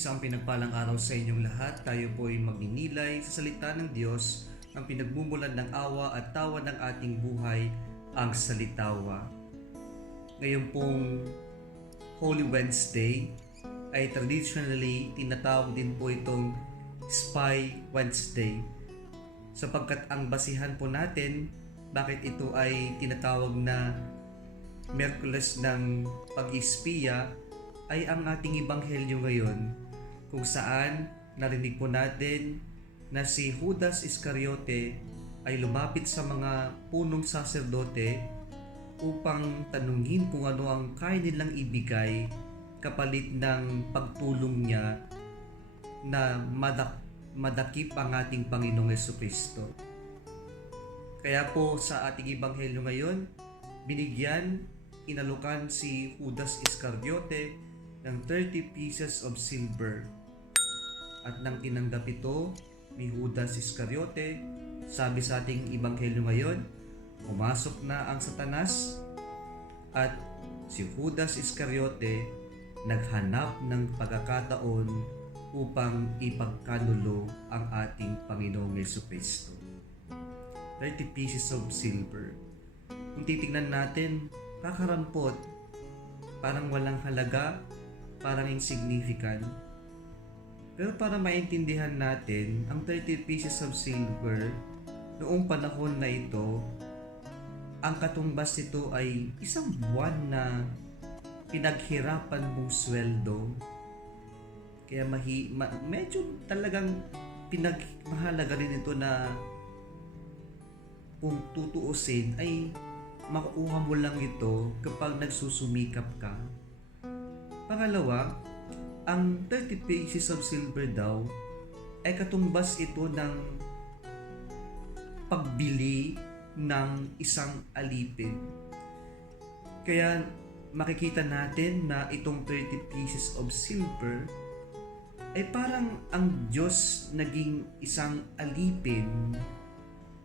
Isang pinagpalang araw sa inyong lahat. Tayo po ay magninilay sa salita ng Diyos, ang pinagmumulan ng awa at tawa ng ating buhay, ang salitawa. Ngayon pong Holy Wednesday ay traditionally tinatawag din po itong Spy Wednesday, sapagkat ang basihan po natin bakit ito ay tinatawag na Miyerkules ng pag-ispiya ay ang ating ebanghelyo ngayon, kung saan narinig po natin na si Judas Iscariote ay lumapit sa mga punong saserdote upang tanungin kung ano ang kaya nilang ibigay kapalit ng pagtulong niya na madakip ang ating Panginoong Jesucristo. Kaya po sa ating ebanghelyo ngayon, inalukan si Judas Iscariote ng 30 pieces of silver. At nang tinanggap ito ni Judas Iscariote, sabi sa ating ebanghelyo ngayon, pumasok na ang Satanas at si Judas Iscariote naghanap ng pagkakataon upang ipagkanulo ang ating Panginoong Jesucristo. 30 pieces of silver. Kung titingnan natin, kakarampot, parang walang halaga, parang insignificant. Pero para maintindihan natin, ang 30 pieces of silver noong panahon na ito, ang katumbas nito ay isang buwan na pinaghirapan mong sweldo. Kaya medyo talagang pinagmahalaga rin ito na kung tutuusin ay makukuha mo lang ito kapag nagsusumikap ka. Pangalawa, ang 30 pieces of silver daw ay katumbas ito ng pagbili ng isang alipin. Kaya makikita natin na itong 30 pieces of silver ay parang ang Diyos naging isang alipin.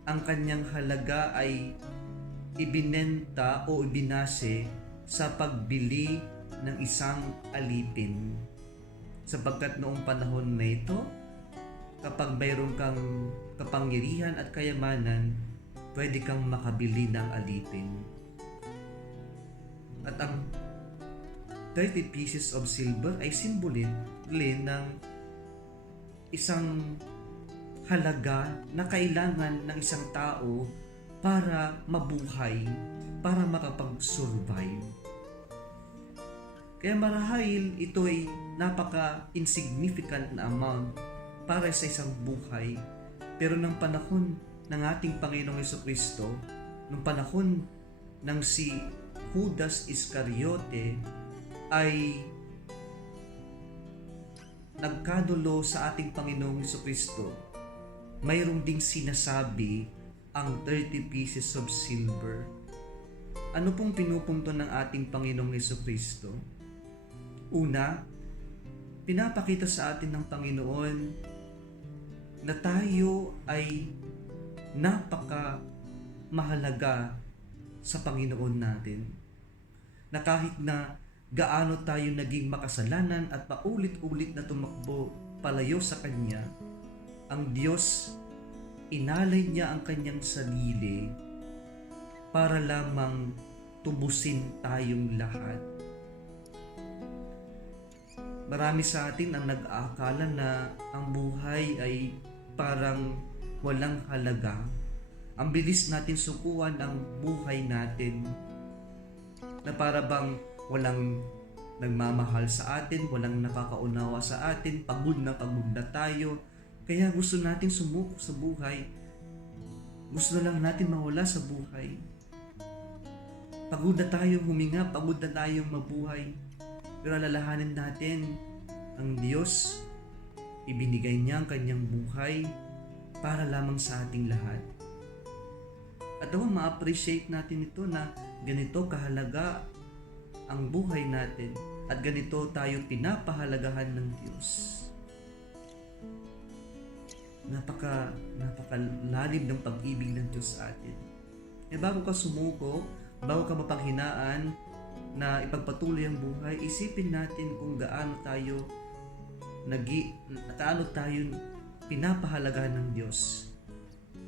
Ang kanyang halaga ay ibinenta o ibinase sa pagbili ng isang alipin. Sapagkat noong panahon na ito, kapag mayroon kang kapangyarihan at kayamanan, pwede kang makabili ng alipin. At ang 30 pieces of silver ay simbolin ng isang halaga na kailangan ng isang tao para mabuhay, para makapag-survive. Kaya marahil ito ay napaka-insignificant na amount para sa isang buhay. Pero ng panahon ng ating Panginoong Jesucristo, ng panahon ng si Judas Iscariote ay nagkadulo sa ating Panginoong Jesucristo, mayroong ding sinasabi ang 30 pieces of silver. Ano pong pinupunto ng ating Panginoong Jesucristo? Una, pinapakita sa atin ng Panginoon na tayo ay napaka mahalaga sa Panginoon natin. Na kahit na gaano tayo naging makasalanan at paulit-ulit na tumakbo palayo sa Kanya, ang Diyos, inalay niya ang kanyang sarili para lamang tubusin tayong lahat. Marami sa atin ang nag-aakala na ang buhay ay parang walang halaga. Ang bilis natin sukuan ang buhay natin, na para bang walang nagmamahal sa atin, walang nakakaunawa sa atin, pagod na tayo. Kaya gusto natin sumuko sa buhay. Gusto na lang natin mawala sa buhay. Pagod na tayong huminga, pagod na tayong mabuhay. Pero alalahanin natin, ang Diyos, ibinigay niya ang kanyang buhay para lamang sa ating lahat. At ma-appreciate natin ito na ganito kahalaga ang buhay natin at ganito tayo pinapahalagahan ng Diyos. Napakalalim ng pag-ibig ng Diyos sa atin. Bago ka sumuko, bago ka mapanghinaan na ipagpatuloy ang buhay, isipin natin kung gaano tayo tayo pinapahalagahan ng Diyos.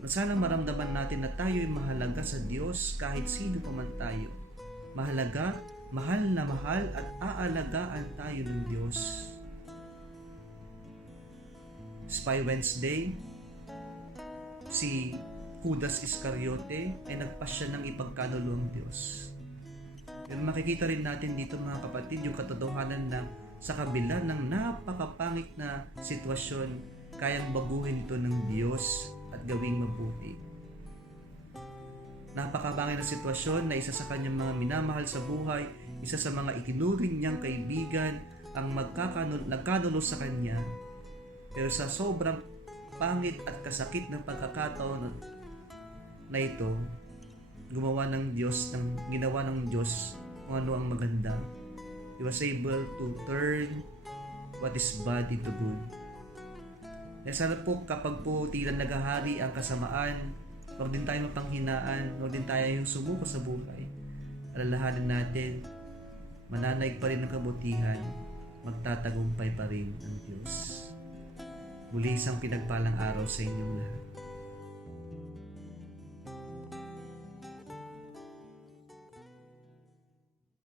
Sana maramdaman natin na tayo ay mahalaga sa Diyos kahit sino pa man tayo. Mahalaga, mahal na mahal at aalagaan tayo ng Diyos. Spy Wednesday, si Judas Iscariote ay nagpasya ng ipagkanulo ang Diyos. Pero makikita rin natin dito mga kapatid yung katotohanan na sa kabila ng napakapangit na sitwasyon, kayang baguhin ito ng Diyos at gawing mabuti. Napakabangin na sitwasyon na isa sa kanyang mga minamahal sa buhay, isa sa mga itinuring niyang kaibigan ang nagkanulo sa kanya. Pero sa sobrang pangit at kasakit ng pagkakataon na ito, ginawa ng Diyos kung ano ang maganda. He was able to turn what is bad into good. Kaya sana po kapag po tila naghahari ang kasamaan, huwag din tayo mapanghinaan, huwag din tayo yung sumuko sa buhay. Alalahanin natin, mananaig pa rin ang kabutihan, magtatagumpay pa rin ang Diyos. Muli isang pinagpalang araw sa inyong lahat.